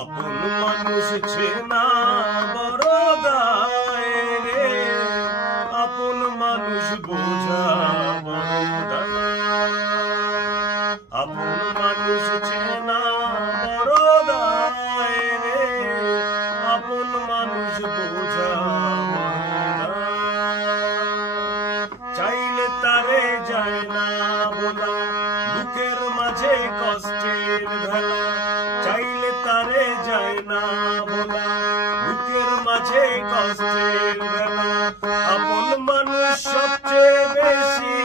আপন মানুষ চেনা বড় দায় রে, আপন মানুষ বোঝা বড় দায়। আপন মানুষ চেনা বড় দায় রে, আপন মানুষ বোঝা বড় দায়। চাইলে তারে যায় না বলা, বুকের মাঝে কষ্টের ভেলা। চাইলে তারে যায় না বলা, বুকের মাঝে কষ্টের বেলা। আপন মানুষ সবচেয়ে বেশি